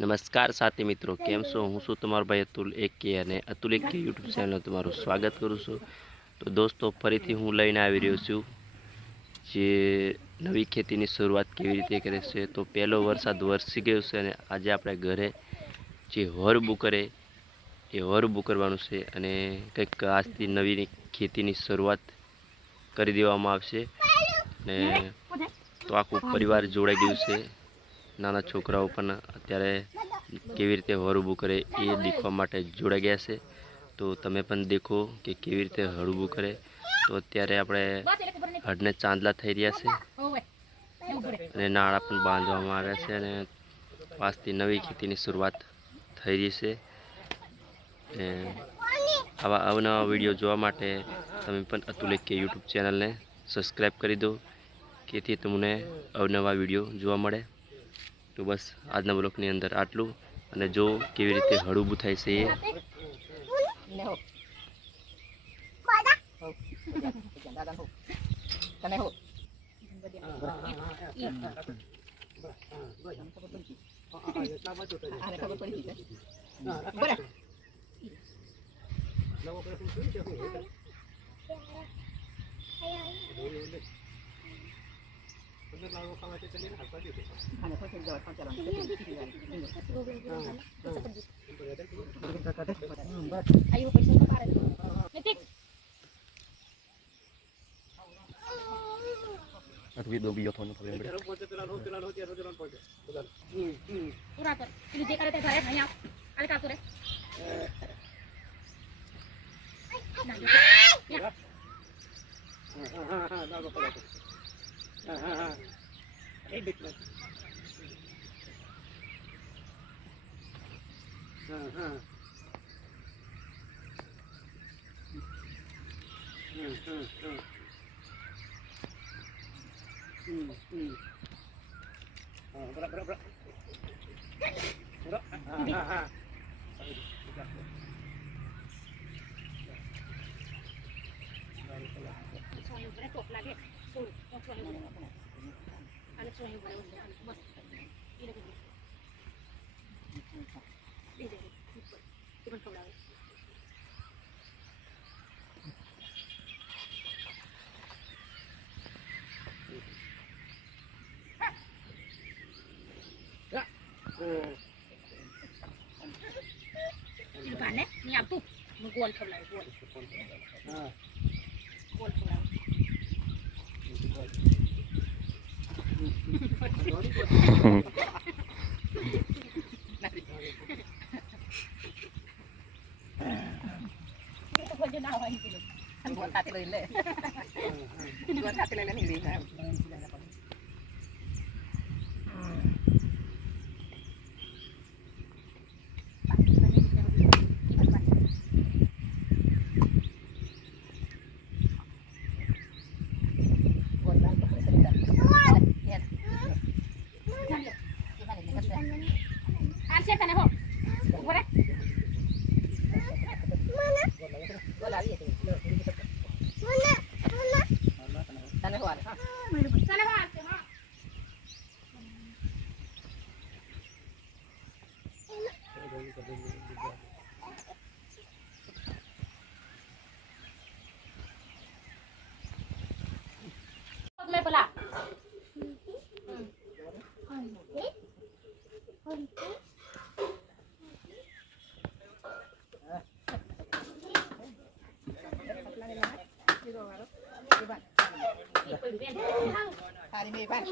नमस्कार साथी मित्रों, केम छो? हूँ छूँ तमारो भाई अतुल एक के अने अतुल एक के यूट्यूब चैनल तमारुं स्वागत करूँ छूं। तो दोस्तों फरीथी हूँ लईने आवी रह्यो छुं जे नवी खेतीनी शरूआत केवी रीते करे छे। तो पहेलो वरसाद वरसी गयो छे अने आजे आपणे घरे जे हरबू करे ए हरबू करवानुं छे अने कंईक आजथी नवी खेतीनी शरूआत करी देवामां आवशे। ने तो आखुं परिवार जोड़ाई गयुं छे। नाना छोकराओ पण अत्यारे केवी रीते हरबू करे ए देखवा माटे जोड़ाई गया छे। तो तमे पण देखो कि केवी रीते हरबू करे। तो अत्यारे आपणे हडने चांदला थई रह्या छे अने नाळा पण बांधवामां आव्या छे अने આજથી नवी खेतीनी शरूआत થઈ રહી છે। આવા અવનવા વિડીયો જોવા માટે તમે પણ અતુલ કે યુટ્યુબ ચેનલને સબસ્ક્રાઈબ કરી દો જેથી તમને અવનવા વિડીયો જોવા મળે। તો બસ આજના બ્લોગની અંદર આટલું અને જો કેવી રીતે હળવું થાય છે Bạn ni apa? Mengguan kau lagi guan. Guan kau lagi. Kau jangan awak itu. Buat hati lele. Buat hati lele ni lele. May pala. Hari ni, Pak.